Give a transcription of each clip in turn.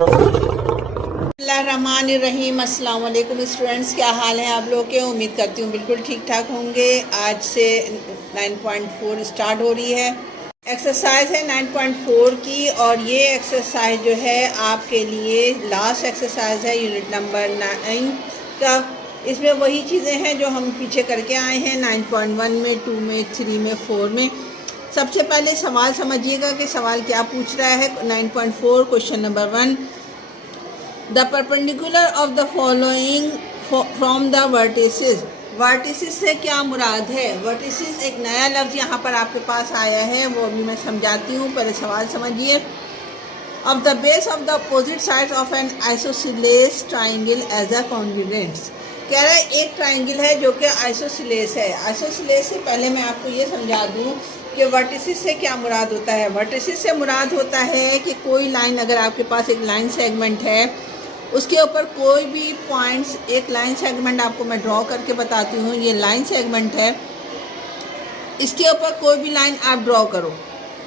बिस्मिल्लाहिर्रहमानिर्रहीम। अस्सलाम वालेकुम स्टूडेंट्स, क्या हाल है आप लोग के। उम्मीद करती हूँ बिल्कुल ठीक ठाक होंगे। आज से 9.4 स्टार्ट हो रही है। एक्सरसाइज है 9.4 की, और ये एक्सरसाइज जो है आपके लिए लास्ट एक्सरसाइज है यूनिट नंबर 9 का। इसमें वही चीज़ें हैं जो हम पीछे करके आए हैं 9.1 में, 2 में, 3 में, 4 में। सबसे पहले सवाल समझिएगा कि सवाल क्या पूछ रहा है। 9.4 question number 1, the perpendicular of the following from the vertices. Vertices से क्या मुराद है। वर्टिसेस एक नया लफ्ज़ यहाँ पर आपके पास आया है, वो अभी मैं समझाती हूँ। पहले सवाल समझिए। Of the base of the opposite sides of an isosceles triangle as a congruents. कह रहा है एक ट्राइंगल है जो कि आइसोसिलेस है। आइसोसिलेस से पहले मैं आपको ये समझा दूँ कि वर्टिसेस से क्या मुराद होता है। वर्टिसेस से मुराद होता है कि कोई लाइन, अगर आपके पास एक लाइन सेगमेंट है, उसके ऊपर कोई भी पॉइंट्स, एक लाइन सेगमेंट आपको मैं ड्रॉ करके बताती हूँ। ये लाइन सेगमेंट है, इसके ऊपर कोई भी लाइन आप ड्रॉ करो।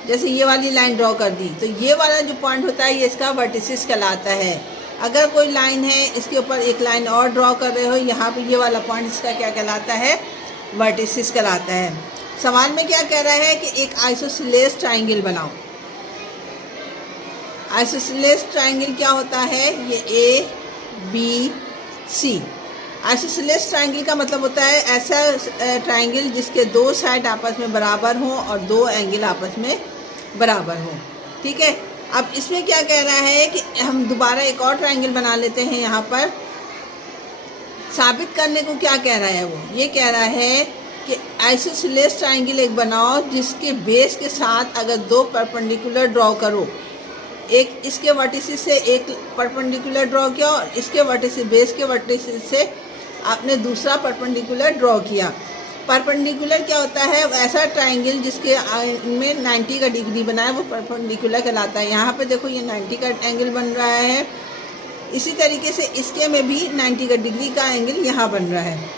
जैसे ये वाली लाइन ड्रॉ कर दी, तो ये वाला जो पॉइंट होता है ये इसका वर्टिसेस कहलाता है। अगर कोई लाइन है, इसके ऊपर एक लाइन और ड्रॉ कर रहे हो, यहाँ पे ये वाला पॉइंट इसका क्या कहलाता है, वर्टिसेस कहलाता है। सवाल में क्या कह रहा है कि एक आइसोसिलेस ट्राइंगल बनाओ। आइसोसिलेस ट्राइंगल क्या होता है, ये ए बी सी। आइसोसिलेस ट्राइंगल का मतलब होता है ऐसा ट्राइंगल जिसके दो साइड आपस में बराबर हों और दो एंगल आपस में बराबर हों। ठीक है। अब इसमें क्या कह रहा है कि हम दोबारा एक और ट्राइंगल बना लेते हैं। यहाँ पर साबित करने को क्या कह रहा है, वो ये कह रहा है कि आइसोसिलेस ट्राइंगल एक बनाओ जिसके बेस के साथ अगर दो परपेंडिकुलर ड्रॉ करो, एक इसके वर्टिसेस से एक परपेंडिकुलर ड्रॉ किया और इसके वर्टिसेस, बेस के वर्टिसेस से आपने दूसरा परपेंडिकुलर ड्रॉ किया। परपेंडिकुलर क्या होता है, ऐसा ट्राइंगल जिसके में 90 का डिग्री बना है, वो परपेंडिकुलर कहलाता है। यहाँ पे देखो ये 90 का एंगल बन रहा है, इसी तरीके से इसके में भी 90 का डिग्री का एंगल यहाँ बन रहा है।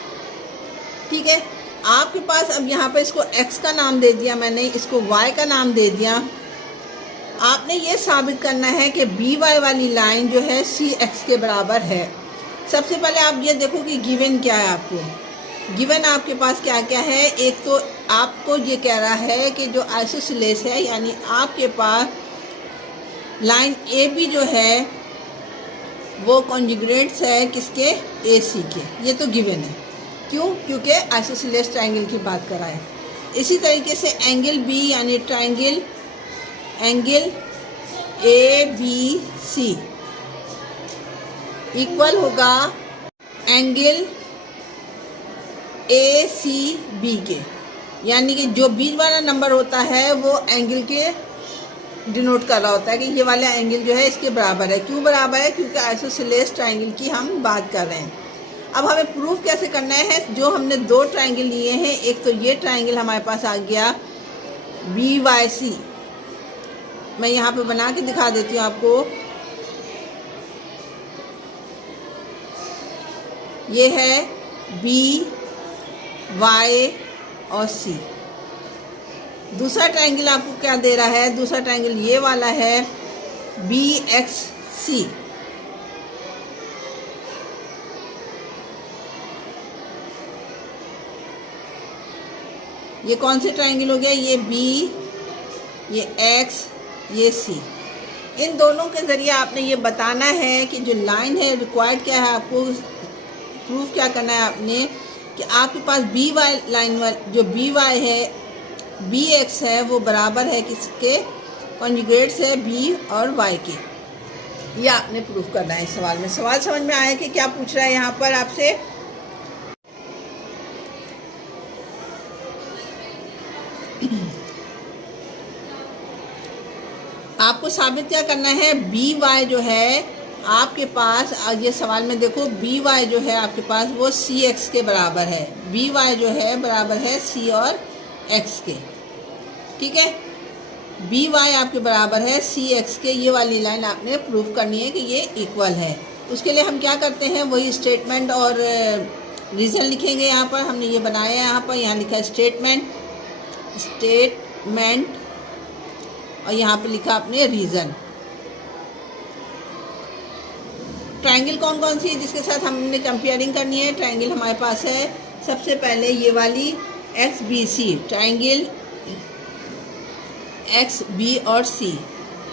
ठीक है। आपके पास अब यहाँ पे इसको x का नाम दे दिया मैंने, इसको y का नाम दे दिया। आपने ये साबित करना है कि बी वाई वाली लाइन जो है सी एक्स के बराबर है। सबसे पहले आप ये देखो कि गिवन क्या है। आपको गिवन आपके पास क्या क्या है। एक तो आपको ये कह रहा है कि जो आइसोसिलेस है, यानी आपके पास लाइन ए बी जो है वो कॉन्जुगेट्स है किसके, ए सी के। ये तो गिवन है। क्यों, क्योंकि आइसोसिलेस ट्राइंगल की बात कर रहा है। इसी तरीके से एंगल बी यानी triangle angle A B C equal होगा एंगल ए सी बी के, यानी कि जो बीच वाला नंबर होता है वो एंगल के डिनोट कर रहा होता है कि ये वाला एंगल जो है इसके बराबर है। क्यों बराबर है, क्योंकि आइसोसिलेस ट्राइंगल की हम बात कर रहे हैं। अब हमें प्रूफ कैसे करना है। जो हमने दो ट्राइंगल लिए हैं, एक तो ये ट्राइंगल हमारे पास आ गया बी वाई सी, मैं यहाँ पे बना के दिखा देती हूँ आपको। ये है बी वाई और सी। दूसरा ट्राइंगल आपको क्या दे रहा है, दूसरा ट्राइंगल ये वाला है बी एक्स सी। ये कौन से ट्राइंगल हो गया, ये बी, ये एक्स, ये सी। इन दोनों के ज़रिए आपने ये बताना है कि जो लाइन है रिक्वायर्ड क्या है, आपको प्रूफ क्या करना है आपने कि आपके पास बी वाई लाइन जो बी वाई है, बी एक्स है, वो बराबर है किसके, कॉन्जुगेट्स है बी और वाई के। ये आपने प्रूफ करना है इस सवाल में। सवाल समझ में आया कि क्या पूछ रहा है यहाँ पर आपसे। आपको साबित क्या करना है, बी वाई जो है आपके पास, ये सवाल में देखो, बी वाई जो है आपके पास वो सी एक्स के बराबर है। बी वाई जो है बराबर है सी और एक्स के। ठीक है। बी वाई आपके बराबर है सी एक्स के। ये वाली लाइन आपने प्रूव करनी है कि ये इक्वल है। उसके लिए हम क्या करते हैं, वही स्टेटमेंट और रीज़न लिखेंगे। यहाँ पर हमने ये बनाया है, यहाँ पर यहाँ लिखा है स्टेटमेंट, स्टेटमेंट, और यहाँ पे लिखा आपने रीज़न। ट्राइंगल कौन कौन सी है जिसके साथ हमने कंपेयरिंग करनी है? ट्राइंगल हमारे पास है सबसे पहले ये वाली X B C, triangle X B और सी।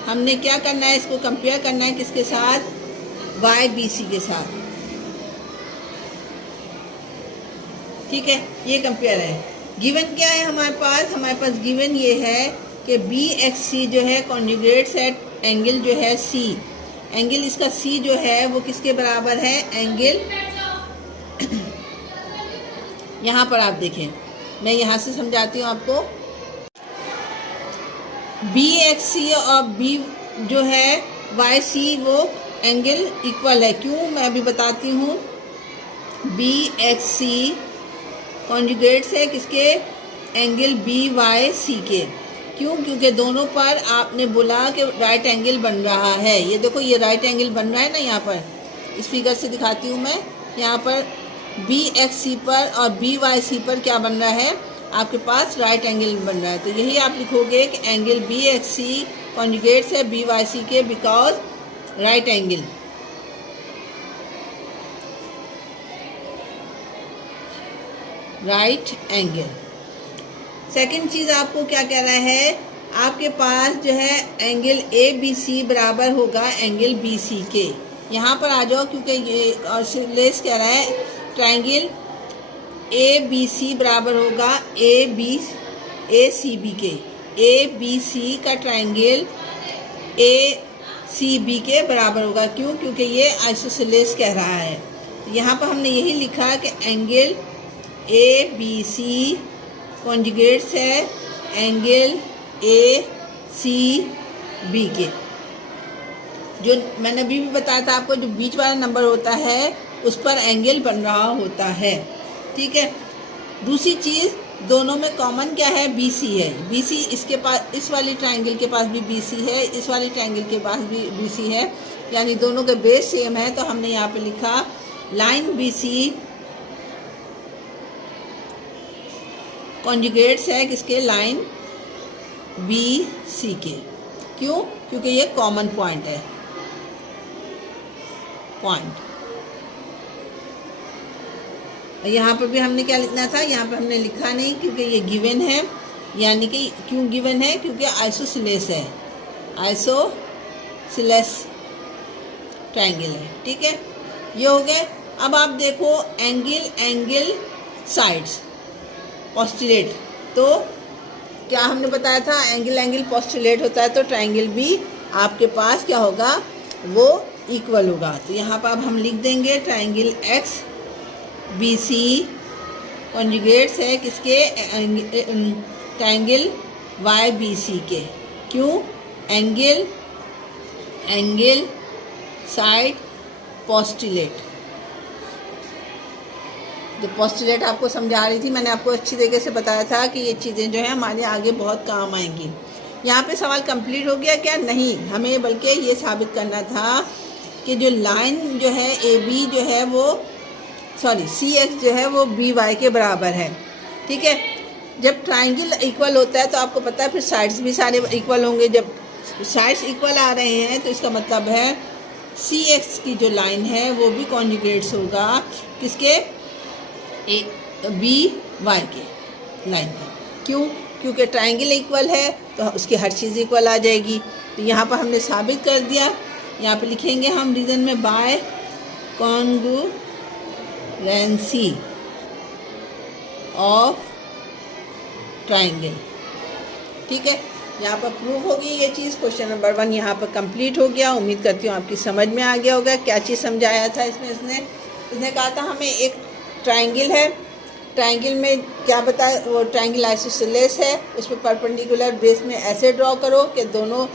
हमने क्या करना है, इसको कंपेयर करना है किसके साथ? वाई बी सी के साथ। ठीक है, ये कंपेयर है। गिवन क्या है हमारे पास? हमारे पास गिवन ये है कि बी एक्स सी जो है कॉन्जुगेट सेट एंगल जो है सी, एंगल इसका सी जो है वो किसके बराबर है? एंगल यहाँ पर आप देखें, मैं यहाँ से समझाती हूँ आपको। बी एक्स सी और बी जो है वाई सी वो एंगल इक्वल है। क्यों? मैं अभी बताती हूँ। बी एक्स सी कॉन्जुगेट्स है किसके? एंगल बी वाई सी के। क्यों? क्योंकि दोनों पर आपने बोला कि राइट एंगल बन रहा है। ये देखो, ये राइट एंगल बन रहा है ना, यहाँ पर इस फिगर से दिखाती हूँ मैं। यहाँ पर बी एक्स सी पर और बी वाई सी पर क्या बन रहा है? आपके पास राइट एंगल बन रहा है। तो यही आप लिखोगे कि angle B X C conjugates है बी वाई सी के because right angle. Right angle. Second चीज़ आपको क्या कह रहा है? आपके पास जो है एंगल ए बी सी बराबर होगा एंगल बी सी के। यहाँ पर आ जाओ, क्योंकि ये और लेस कह रहा है ट्राइंगल ए बी सी बराबर होगा ए सी बी के। ए बी सी का ट्राइंगल ए सी बी के बराबर होगा। क्यों? क्योंकि ये आइसोसेलेस कह रहा है। तो यहाँ पर हमने यही लिखा कि angle A B C conjugates है एंगल ए सी बी के। जो मैंने अभी भी बताया था आपको, जो बीच वाला नंबर होता है उस पर एंगल बन रहा होता है। ठीक है। दूसरी चीज़, दोनों में कॉमन क्या है? बी सी है। बी सी इसके पास, इस वाली ट्राइंगल के पास भी बी सी है, इस वाली ट्राइंगल के पास भी बी सी है, यानी दोनों के बेस सेम है। तो हमने यहाँ पे लिखा लाइन बी सी कॉन्जुगेट्स है किसके? लाइन बी सी के। क्यों? क्योंकि ये कॉमन पॉइंट है। पॉइंट यहाँ पर भी हमने क्या लिखना था? यहाँ पर हमने लिखा नहीं क्योंकि ये गिवन है। यानी कि क्यों गिवन है? क्योंकि आइसोसेलेस है, आइसोसेलेस ट्राइंगल है। ठीक है, ये हो गए। अब आप देखो एंगल साइड्स पोस्टुलेट। तो क्या हमने बताया था? एंगल पोस्टुलेट होता है तो ट्राइंगल भी आपके पास क्या होगा? वो इक्वल होगा। तो यहाँ पर अब हम लिख देंगे triangle X B C conjugates है किसके? ट्राइंगल वाई बी सी के। क्यों? Angle side postulate. जो पोस्टुलेट आपको समझा रही थी, मैंने आपको अच्छी तरीके से बताया था कि ये चीज़ें जो है हमारे आगे बहुत काम आएंगी। यहाँ पे सवाल कंप्लीट हो गया क्या? नहीं, हमें बल्कि ये साबित करना था कि जो लाइन जो है ए बी जो है वो सी एक्स जो है वो बी वाई के बराबर है। ठीक है। जब ट्राइंगल इक्वल होता है तो आपको पता है फिर साइड्स भी सारे इक्वल होंगे। जब साइड्स इक्वल आ रहे हैं तो इसका मतलब है सी एक्स की जो लाइन है वो भी कॉन्जुगेट्स होगा किसके? बी वाई के लाइन का। क्यों? क्योंकि ट्राइंगल इक्वल है तो उसकी हर चीज़ इक्वल आ जाएगी। तो यहाँ पर हमने साबित कर दिया। यहाँ पे लिखेंगे हम रीज़न में बाय कॉन्ग्रुएंसी ऑफ ट्राइंगल। ठीक है, यहाँ पर प्रूव होगी ये चीज़। क्वेश्चन नंबर 1 यहाँ पर कंप्लीट हो गया। उम्मीद करती हूँ आपकी समझ में आ गया होगा क्या चीज़ समझाया था इसमें। इसने कहा था हमें एक ट्राइंगल है, ट्राइंगल में क्या बताया? वो ट्राइंगल आइसोसेलेस है, उस पर परपेंडिकुलर बेस में ऐसे ड्रॉ करो कि दोनों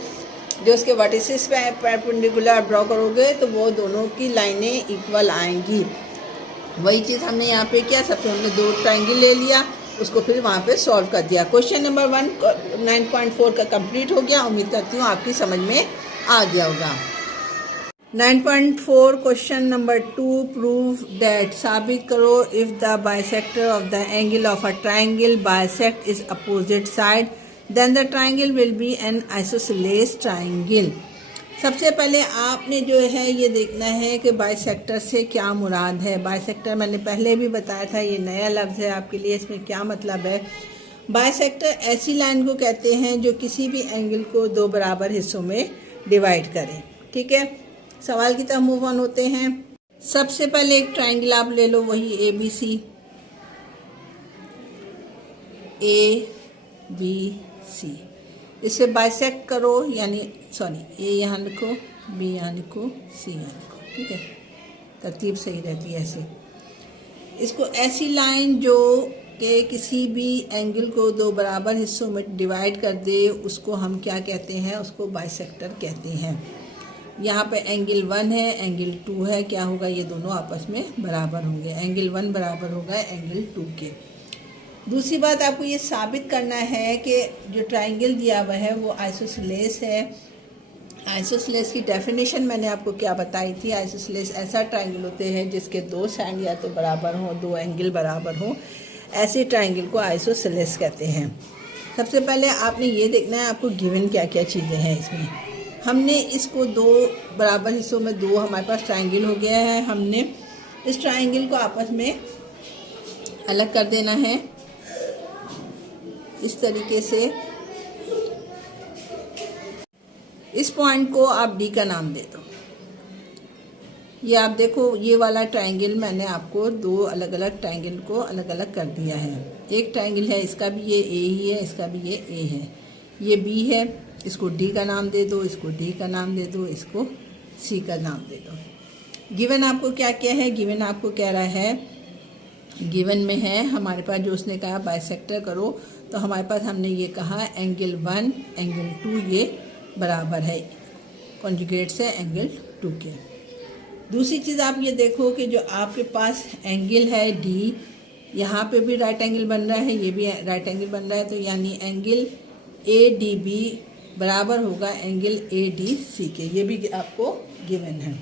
जो उसके वर्टिसेस पे परपेंडिकुलर ड्रॉ करोगे तो वो दोनों की लाइनें इक्वल आएंगी। वही चीज़ हमने यहाँ पे किया। सबसे हमने 2 ट्राइंगल ले लिया, उसको फिर वहाँ पे सॉल्व कर दिया। क्वेश्चन नंबर 1 9.4 का कंप्लीट हो गया। उम्मीद करती हूँ आपकी समझ में आ गया होगा। 9.4 क्वेश्चन नंबर 2 प्रूव दैट। साबित करो if the bisector of the angle of a triangle bisect is opposite side then the triangle will be an isosceles triangle. सबसे पहले आपने जो है ये देखना है कि बाइसेक्टर से क्या मुराद है। बाइसेक्टर मैंने पहले भी बताया था, ये नया लफ्ज़ है आपके लिए। इसमें क्या मतलब है? बाइसेक्टर ऐसी लाइन को कहते हैं जो किसी भी एंगल को दो बराबर हिस्सों में डिवाइड करे। ठीक है, सवाल की तरफ मूव ऑन होते हैं। सबसे पहले एक ट्राइंगल आप ले लो, वही ए बी सी, ए बी सी। इसे बाइसेक्ट करो, यानी सॉरी, ए यहाँ लिखो, बी यहाँ लिखो, सी यहाँ लिखो। ठीक है, तरतीब सही रहती है ऐसे। इसको ऐसी लाइन जो कि किसी भी एंगल को दो बराबर हिस्सों में डिवाइड कर दे, उसको हम क्या कहते हैं? उसको बाइसेक्टर कहते हैं। यहाँ पे एंगल 1 है, एंगल 2 है, क्या होगा? ये दोनों आपस में बराबर होंगे। एंगल 1 बराबर होगा एंगल 2 के। दूसरी बात, आपको ये साबित करना है कि जो ट्राइंगल दिया हुआ है वो आइसोसेलेस है। आइसोसेलेस की डेफिनेशन मैंने आपको क्या बताई थी? आइसोसेलेस ऐसा ट्राइंगल होते हैं जिसके दो साइड या तो बराबर हों, दो एंगल बराबर हों, ऐसे ट्राइंगल को आइसोसेलेस कहते हैं। सबसे पहले आपने ये देखना है आपको गिवन क्या क्या चीज़ें हैं इसमें। हमने इसको दो बराबर हिस्सों में, दो हमारे पास ट्राइंगल हो गया है, हमने इस ट्राइंगल को आपस में अलग कर देना है इस तरीके से। इस पॉइंट को आप डी का नाम दे दो। ये आप देखो, ये वाला ट्राइंगल मैंने आपको दो अलग अलग ट्राइंगल को अलग अलग कर दिया है। एक ट्राइंगल है, इसका भी ये ए ही है, इसका भी ये ए है, ये बी है, इसको डी का नाम दे दो, इसको डी का नाम दे दो, इसको सी का नाम दे दो। गिवन आपको क्या क्या है? गिवन आपको कह रहा है, गिवन में है हमारे पास जो उसने कहा बाइसेक्टर करो, तो हमारे पास हमने ये कहा एंगल 1 एंगल 2 ये बराबर है, कॉन्जुगेट से एंगल 2 के। दूसरी चीज़ आप ये देखो कि जो आपके पास एंगल है डी, यहाँ पे भी राइट एंगल बन रहा है, ये भी राइट एंगल बन रहा है, तो यानी एंगल ए डी बी बराबर होगा एंगल ए डी सी के। ये भी आपको गिवन है।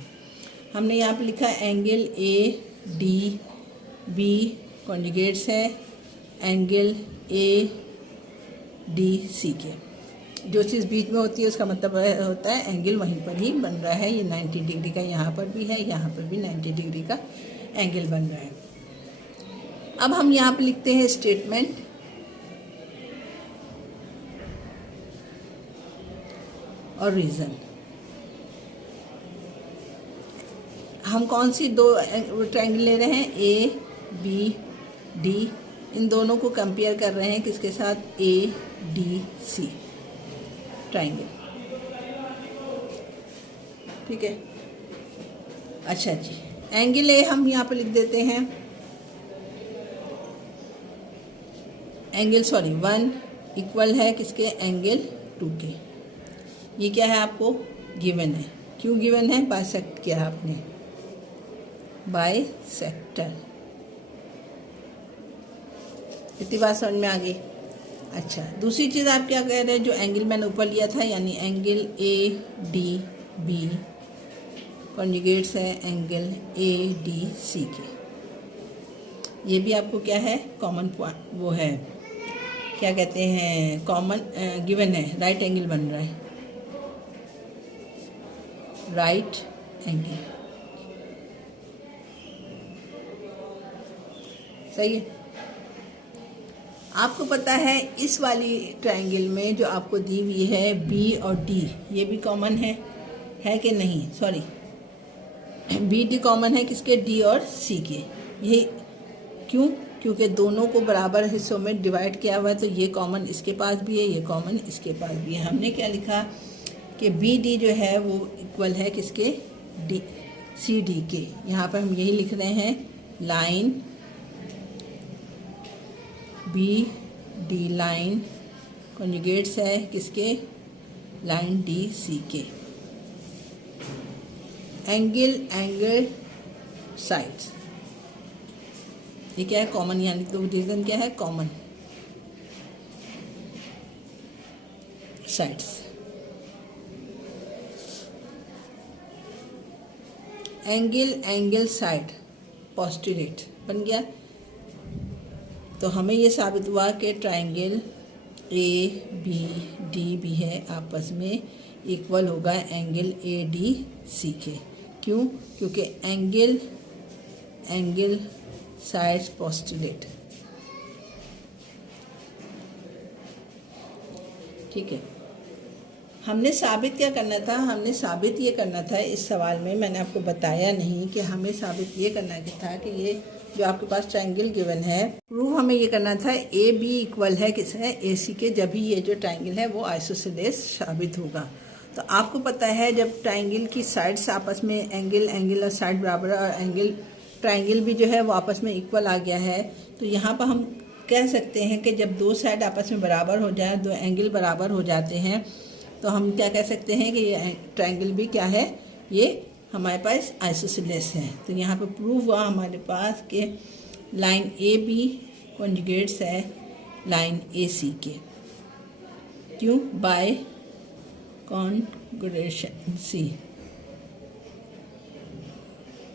हमने यहाँ पे लिखा angle A D B conjugates है एंगल ए डी सी के। जो चीज़ बीच में होती है उसका मतलब होता है एंगल वहीं पर ही बन रहा है। ये 90 डिग्री का यहाँ पर भी है, यहाँ पर भी 90 डिग्री का एंगल बन रहा है। अब हम यहाँ पे लिखते हैं स्टेटमेंट। और रीज़न। हम कौन सी दो ट्रायंगल ले रहे हैं? ए बी डी, इन दोनों को कंपेयर कर रहे हैं किसके साथ? A D C triangle. ठीक है, अच्छा जी। एंगल ए हम यहाँ पे लिख देते हैं एंगल 1 इक्वल है किसके? एंगल 2 के। ये क्या है? आपको गिवन है। क्यों गिवन है? बाइसेक्ट किया आपने, बाइसेक्टर। इतनी बात समझ में आ गई? अच्छा, दूसरी चीज़ आप क्या कह रहे हैं? जो एंगल मैंने ऊपर लिया था, यानी angle A D B conjugates है एंगल ए डी सी के। ये भी आपको क्या है? कॉमन पॉइंट, वो है क्या कहते हैं, कॉमन गिवन है। राइट एंगल बन रहा है, राइट एंगल। सही है। आपको पता है इस वाली ट्रायंगल में जो आपको दी हुई है बी और डी, ये भी कॉमन है कि नहीं? सॉरी, बी डी कॉमन है किसके? डी और सी के। ये क्यों? क्योंकि दोनों को बराबर हिस्सों में डिवाइड किया हुआ है, तो ये कॉमन इसके पास भी है, ये कॉमन इसके पास भी है। हमने क्या लिखा कि बी डी जो है वो इक्वल है किसके? डी सी डी के। यहाँ पर हम यही लिख रहे हैं, line B D line conjugates है किसके? लाइन डी सी के। एंगल साइड्स, ये क्या है? कॉमन, यानी तो रीजन क्या है? Common sides. Angle side postulate बन गया। तो हमें ये साबित हुआ कि ट्रायंगल ए बी डी भी है आपस में इक्वल होगा एंगल ए डी सी के। क्यों? क्योंकि एंगल साइड्स पोस्टुलेट। ठीक है, हमने साबित क्या करना था? हमने साबित ये करना था इस सवाल में, मैंने आपको बताया नहीं कि हमें साबित ये करना था कि ये जो आपके पास ट्रायंगल गिवन है, प्रूव हमें ये करना था ए बी इक्वल है किस है? ए सी के। जब भी ये जो ट्रायंगल है वो आइसोसेलेस साबित होगा। तो आपको पता है जब ट्रायंगल की साइड्स आपस में एंगल और साइड बराबर और ट्रायंगल भी जो है वो आपस में इक्वल आ गया है, तो यहाँ पर हम कह सकते हैं कि जब दो साइड आपस में बराबर हो जाए, दो एंगल बराबर हो जाते हैं, तो हम क्या कह सकते हैं कि ये ट्रायंगल भी क्या है? ये हमारे पास आइसोसेलेस है। तो यहाँ पे प्रूव हुआ हमारे पास कि लाइन ए बी कॉन्जुगेट्स है लाइन ए सी के। क्यों? By conjugation C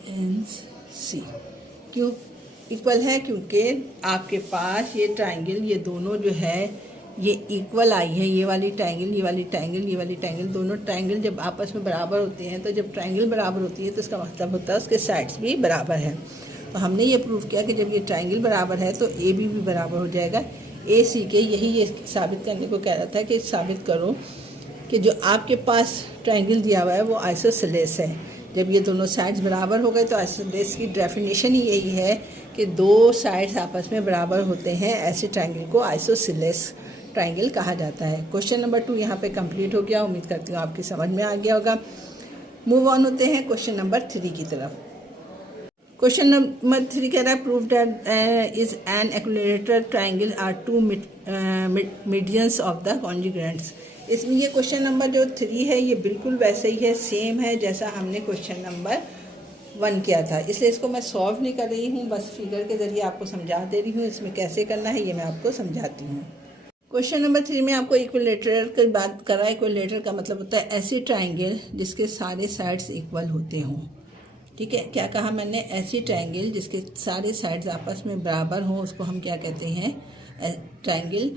N C. क्यों इक्वल है? क्योंकि आपके पास ये ट्रायंगल, ये दोनों जो है ये इक्वल आई है। ये वाली ट्रायंगल, ये वाली ट्रायंगल, ये वाली ट्रायंगल, दोनों ट्रायंगल जब आपस में बराबर होते हैं, तो जब ट्रायंगल बराबर होती है तो इसका मतलब होता है उसके साइड्स भी बराबर है। तो हमने ये प्रूव किया कि जब ये ट्रायंगल बराबर है तो ए बी भी बराबर हो जाएगा ए सी के। यही ये साबित करने को कह रहा था कि साबित करो कि जो आपके पास ट्रायंगल दिया हुआ है वो आइसोसेलेस है। जब ये दोनों साइड्स बराबर हो गए तो आइसोसेलेस की डेफिनेशन ही यही है कि दो साइड्स आपस में बराबर होते हैं, ऐसे ट्रायंगल को आइसोसेलेस ट्रायंगल कहा जाता है। क्वेश्चन नंबर 2 यहाँ पे कंप्लीट हो गया। उम्मीद करती हूँ आपकी समझ में आ गया होगा। मूव ऑन होते हैं क्वेश्चन नंबर 3 की तरफ। क्वेश्चन नंबर 3 कह रहा है prove that is an equilateral triangle are two medians of the congruents. इसमें ये क्वेश्चन नंबर जो 3 है ये बिल्कुल वैसे ही है, सेम है जैसा हमने क्वेश्चन नंबर 1 किया था, इसलिए इसको मैं सॉल्व नहीं कर रही हूँ, बस फिगर के ज़रिए आपको समझा दे रही हूँ। इसमें कैसे करना है ये मैं आपको समझाती हूँ। क्वेश्चन नंबर 3 में आपको इक्विलैटरल की बात कर रहा है। इक्विलैटरल का मतलब होता है ऐसी ट्रायंगल जिसके सारे साइड्स इक्वल होते हों। ठीक है, क्या कहा मैंने? ऐसी ट्रायंगल जिसके सारे साइड्स आपस में बराबर हों, उसको हम क्या कहते हैं? Triangle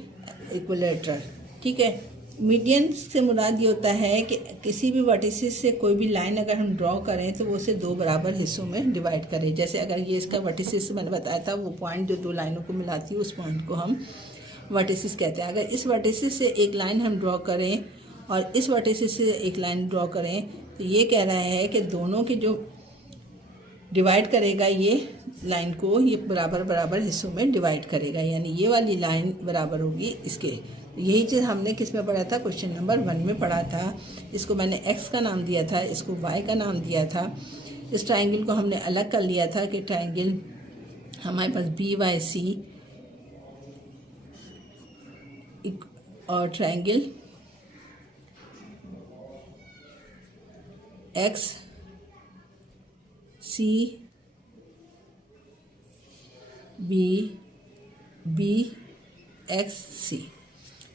equilateral. ठीक है, मीडियन से मुराद ये होता है कि किसी भी वर्टिसिस से कोई भी लाइन अगर हम ड्रॉ करें तो वो उसे दो बराबर हिस्सों में डिवाइड करें। जैसे अगर ये इसका वर्टिसिस मैंने बताया था, वो पॉइंट जो दो लाइनों को मिलाती है उस पॉइंट को हम वर्टिसिस कहते हैं। अगर इस वर्टिसिस से एक लाइन हम ड्रॉ करें और इस वर्टिसिस से एक लाइन ड्रॉ करें, तो ये कह रहा है कि दोनों की जो डिवाइड करेगा ये लाइन को, ये बराबर बराबर हिस्सों में डिवाइड करेगा, यानी ये वाली लाइन बराबर होगी इसके। यही चीज़ हमने किस में पढ़ा था? क्वेश्चन नंबर 1 में पढ़ा था। इसको मैंने x का नाम दिया था, इसको y का नाम दिया था। इस ट्रायंगल को हमने अलग कर लिया था कि ट्रायंगल हमारे पास BYC और ट्रायंगल XCBBXC,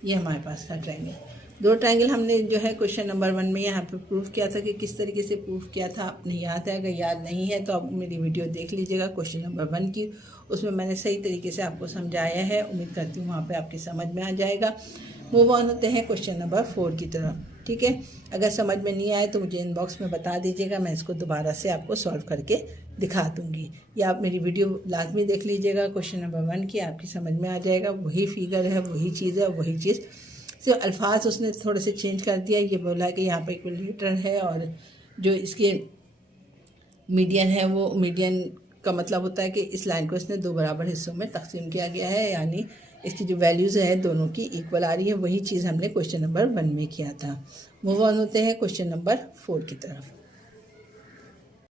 ये हमारे पास था ट्रायंगल। दो ट्रायंगल हमने जो है क्वेश्चन नंबर 1 में यहाँ पे प्रूफ किया था कि किस तरीके से प्रूफ किया था आपने याद है। अगर याद नहीं है तो आप मेरी वीडियो देख लीजिएगा क्वेश्चन नंबर 1 की, उसमें मैंने सही तरीके से आपको समझाया है। उम्मीद करती हूँ वहाँ पे आपकी समझ में आ जाएगा। मूव ऑन होते हैं क्वेश्चन नंबर 4 की तरफ। ठीक है, अगर समझ में नहीं आए तो मुझे इनबॉक्स में बता दीजिएगा, मैं इसको दोबारा से आपको सॉल्व करके दिखा दूँगी, या आप मेरी वीडियो लाजमी देख लीजिएगा क्वेश्चन नंबर 1 की, आपकी समझ में आ जाएगा। वही फिगर है, वही चीज़ है, वही चीज़, सिर्फ अल्फाज उसने थोड़े से चेंज कर दिया। ये बोला कि यहाँ पर इक्विलैटरल है और जो इसके मीडियन है वो मीडियन का मतलब होता है कि इस लाइन को इसने दो बराबर हिस्सों में तकसीम किया गया है, यानी इसकी जो वैल्यूज़ है दोनों की इक्वल आ रही है। वही चीज़ हमने क्वेश्चन नंबर 1 में किया था। मूव ऑन होते हैं क्वेश्चन नंबर 4 की तरफ।